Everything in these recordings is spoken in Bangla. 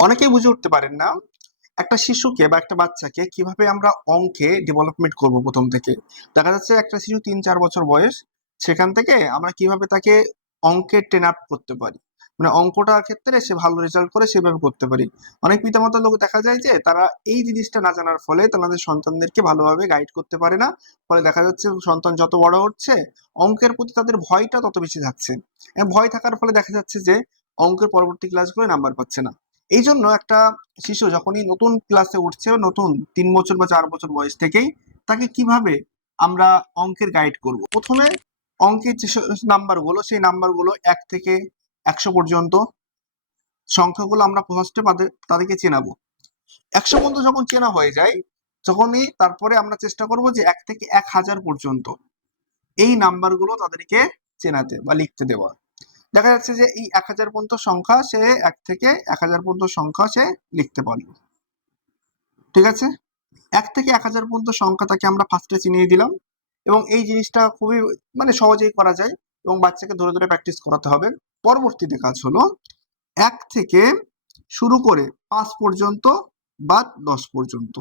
অনেকেই বুঝে উঠতে পারেন না একটা শিশুকে বা একটা বাচ্চাকে কিভাবে আমরা অঙ্কে ডেভেলপমেন্ট করব প্রথম থেকে। দেখা যাচ্ছে একটা শিশু ৩-৪ বছর বয়স, সেখান থেকে আমরা কিভাবে তাকে অঙ্কের ট্রেন আপ করতে পারি, মানে অঙ্কটার ক্ষেত্রে সে ভালো রেজাল্ট করে সেভাবে করতে পারি। অনেক পিতামাতার লোক দেখা যায় যে তারা এই জিনিসটা না জানার ফলে তাদের সন্তানদেরকে ভালোভাবে গাইড করতে পারে না। ফলে দেখা যাচ্ছে সন্তান যত বড় হচ্ছে অঙ্কের প্রতি তাদের ভয়টা তত বেশি থাকছে। ভয় থাকার ফলে দেখা যাচ্ছে যে অঙ্কের পরবর্তী ক্লাসগুলো নাম্বার পাচ্ছে না। এই জন্য একটা শিশু যখনই নতুন ক্লাসে উঠছে, নতুন ৩ বছর বা ৪ বছর বয়স থেকেই তাকে কিভাবে আমরা অঙ্কের গাইড করব। প্রথমে অঙ্কের যে নাম্বারগুলো, সেই নাম্বারগুলো ১ থেকে ১০০ পর্যন্ত সংখ্যাগুলো আমরা ফার্স্টে তাদেরকে চেনাবো। ১০০ পর্যন্ত যখন চেনা হয়ে যায়, তখনই তারপরে আমরা চেষ্টা করব যে ১ থেকে ১,০০০ পর্যন্ত এই নাম্বারগুলো তাদেরকে চেনাতে বা লিখতে দেওয়া। দেখা যাচ্ছে যে এই ১,০০০ পর্যন্ত সংখ্যা সে ১ থেকে ১,০০০ পর্যন্ত সংখ্যা সে লিখতে পারলো। ঠিক আছে, ১ থেকে ১,০০০ পর্যন্ত সংখ্যা তাকে আমরা ফার্স্টে চিনিয়ে দিলাম, এবং এই জিনিসটা খুবই মানে সহজেই করা যায় এবং বাচ্চাকে ধরে ধরে প্র্যাকটিস করাতে হবে। পরবর্তীতে কাজ হলো ১ থেকে শুরু করে ৫ পর্যন্ত বা ১০ পর্যন্ত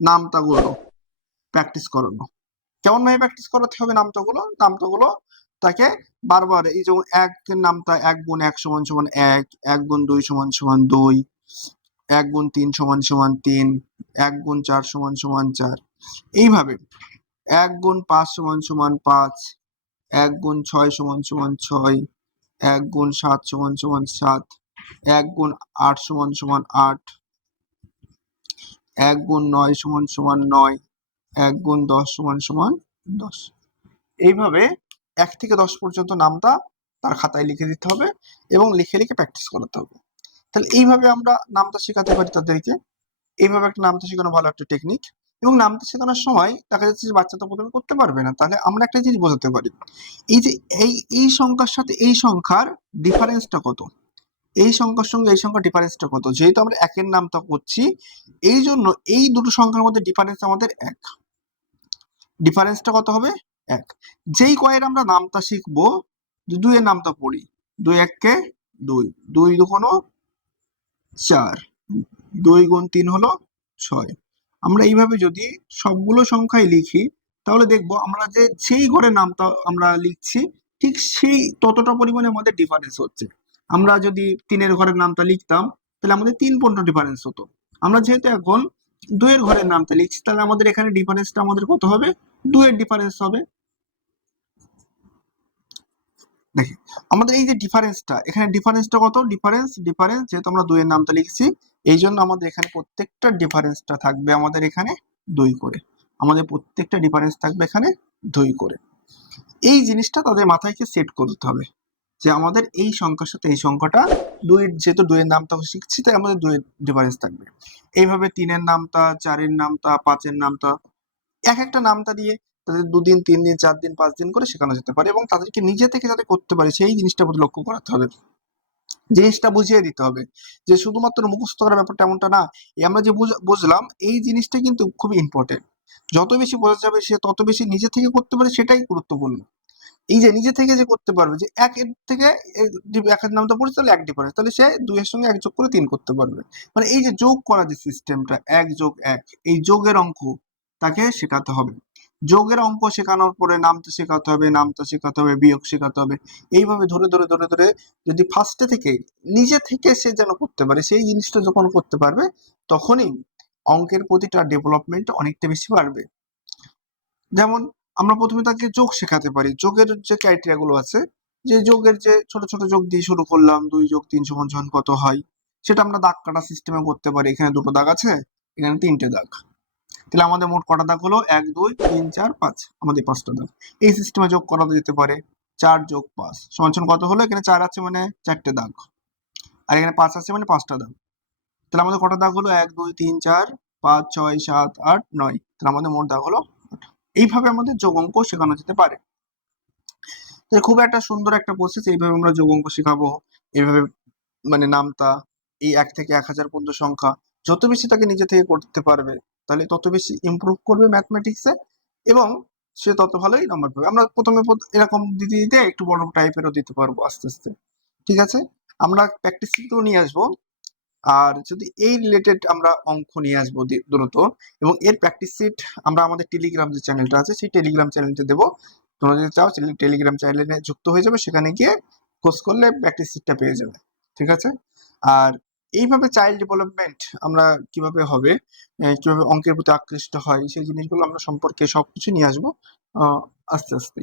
নামতাগুলো প্র্যাকটিস করানো। কেমন ভাবে প্র্যাকটিস করাতে হবে নামতাগুলো তাকে বারবার, এই যেমন ১ এর নামতা ১ গুণ ১ সমান সমান ১, ১ গুণ ২ সমান সমান ২, ১ গুণ ৩ সমান সমান ৩, ১ গুণ ৪ সমান সমান ৪, এইভাবে ১ গুণ ৫ সমান সমান ৫, ১ গুণ ৬ সমান সমান ৬, ১ গুণ ৭ সমান সমান ৭, ১ গুণ ৮ সমান সমান ৮, ১ গুণ ৯ সমান সমান ৯, ১ গুণ ১০ সমান সমান ১০। এইভাবে ১ থেকে ১০ পর্যন্ত নামতা তার খাতায় লিখে দিতে হবে এবং লিখে লিখে প্র্যাকটিস করাতে হবে। তাহলে এইভাবে আমরা নামতা শেখাতে পারি তাদেরকে। এইভাবে একটা নামতা শেখানো ভালো একটা টেকনিক। এবং নামতা শেখানোর সময় দেখা যাচ্ছে যে বাচ্চা তো প্রথমে করতে পারবে না, তাহলে আমরা একটা জিনিস বোঝাতে পারি, এই যে এই সংখ্যার সাথে এই সংখ্যার ডিফারেন্সটা কত, এই সংখ্যার সঙ্গে এই সংখ্যার ডিফারেন্সটা কত। যেহেতু আমরা একের নামতা করছি, এই জন্য এই দুটো সংখ্যার মধ্যে ডিফারেন্স আমাদের ১। ডিফারেন্সটা কত হবে? ১। যেই কয়ের আমরা নামতা শিখবো, ২ এর নামতা পড়ি, ২ ১-কে ২, ২ দুগুণ ৪, ২ গুণ ৩ হলো ৬। আমরা এইভাবে যদি সবগুলো সংখ্যাই লিখি, তাহলে দেখবো আমরা যে যেই ঘরের নামটা আমরা লিখছি ঠিক সেই ততটা পরিমাণে আমাদের ডিফারেন্স হচ্ছে। আমরা যদি ৩ এর ঘরের নামটা লিখতাম তাহলে আমাদের ৩ পর্যন্ত ডিফারেন্স হতো। আমরা যেহেতু এখন ২ এর ঘরের নামটা লিখছি, তাহলে আমাদের এখানে ডিফারেন্সটা আমাদের কত হবে? ২ এর ডিফারেন্স হবে। দেখি আমাদের এই যে ডিফারেন্সটা, এখানে ডিফারেন্সটা কত? ডিফারেন্স যেহেতু আমরা ২ এর নামটা লিখছি, এই জন্য আমাদের এখানে প্রত্যেকটা ডিফারেন্সটা থাকবে আমাদের এখানে ২ করে। আমাদের প্রত্যেকটা ডিফারেন্স থাকবে এখানে ২ করে। এই জিনিসটা তাদের মাথায় সেট করতে হবে যে আমাদের এই সংখ্যার সাথে এই সংখ্যাটা ২, যেহেতু ২ এর নামটা শিখছি তাই আমাদের ২ এর ডিফারেন্স থাকবে। এইভাবে ৩ এর নামতা, ৪ এর নামতা, ৫ এর নামতা, এক একটা নামতা দিয়ে তাদের ২ দিন, ৩ দিন, ৪ দিন, ৫ দিন করে শেখানো যেতে পারে এবং তাদেরকে নিজে থেকে যাতে করতে পারে সেই জিনিসটার প্রতি লক্ষ্য করাতে হবে। জিনিসটা বুঝিয়ে দিতে হবে যে শুধুমাত্র মুখস্থ করার ব্যাপারটা এমনটা না। এই আমরা যে বুঝলাম এই জিনিসটা কিন্তু খুবই ইম্পর্টেন্ট। যত বেশি বোঝা যাবে সে তত বেশি নিজে থেকে করতে পারে, সেটাই গুরুত্বপূর্ণ। এই যে নিজে থেকে যে করতে পারবে, যে ১ এর থেকে ১ এর নামটা পড়ছে তাহলে ১ ডিফারেন্স, তাহলে সে ২ এর সঙ্গে ১ যোগ করে ৩ করতে পারবে। মানে এই যে যোগ করা যে সিস্টেমটা ১ যোগ ১, এই যোগের অঙ্ক তাকে শেখাতে হবে। যোগের অঙ্ক শেখানোর পরে নামতা শেখাতে হবে, বিয়োগ শেখাতে হবে। এইভাবে ধরে ধরে ধরে ধরে যদি ফার্স্টে থেকে নিজে থেকে সে যেন করতে পারে, সেই জিনিসটা যখন করতে পারবে তখনই অঙ্কের প্রতিটা ডেভেলপমেন্ট অনেকটা বেশি বাড়বে। যেমন আমরা প্রথমে তাকে যোগ শেখাতে পারি। যোগের যে ক্রাইটেরিয়া গুলো আছে, যে যোগের যে ছোট ছোট যোগ দিয়ে শুরু করলাম, ২ যোগ ৩ সমান সমান কত হয়, সেটা আমরা দাগ কাটা সিস্টেমে করতে পারি। এখানে ২টো দাগ আছে, এখানে ৩টে দাগ, তাহলে আমাদের মোট কটা দাগ হলো? ১ ২ ৩ ৪ ৫, আমাদের ৫টা দাগ। এই সিস্টেমে যোগ করা যেতে পারে। ৪ যোগ ৫ সমান সমান কত হলো? এখানে ৪ আছে মানে ৪টে দাগ, আর এখানে ৫ আছে মানে ৫টা দাগ। তাহলে আমাদের কটা দাগ হলো? ১ ২ ৩ ৪ ৫ ৬ ৭ ৮ ৯, তাহলে আমাদের মোট দাগ হলো ৮। এইভাবে আমাদের যোগ অঙ্ক শেখানো যেতে পারে। খুব একটা সুন্দর একটা প্রসেস। এইভাবে আমরা যোগ অঙ্ক শেখাবো, এইভাবে মানে নামতা, এই ১ থেকে ১,০০০ পর্যন্ত সংখ্যা যত বেশি তাকে নিজে থেকে করতে পারবে, তাহলে তত বেশি ইমপ্রুভ করবে ম্যাথমেটিক্সে এবং সে তত ভালোই নাম্বার পাবে। আমরা প্রথমে এরকম দিতে দিতে একটু বড় টাইপেরও দিতে পারবো আস্তে আস্তে। ঠিক আছে, আমরা প্র্যাকটিস কিন্তু নিয়ে আসবো। আর যদি এই রিলেটেড আমরা অঙ্ক নিয়ে আসবো দ্রুত, এবং এর প্র্যাকটিস সিট আমরা আমাদের টেলিগ্রাম যে চ্যানেলটা আছে সেই টেলিগ্রাম চ্যানেলটা দেবো। তোমরা যদি চাও টেলিগ্রাম চ্যানেলে যুক্ত হয়ে যাবে, সেখানে গিয়ে খোঁজ করলে প্র্যাকটিস সিটটা পেয়ে যাবে। ঠিক আছে? আর এইভাবে চাইল্ড ডেভেলপমেন্ট আমরা কিভাবে হবে, কিভাবে অঙ্কের প্রতি আকৃষ্ট হয়, সেই জিনিসগুলো আমরা সম্পর্কে সবকিছু নিয়ে আসবো আস্তে আস্তে।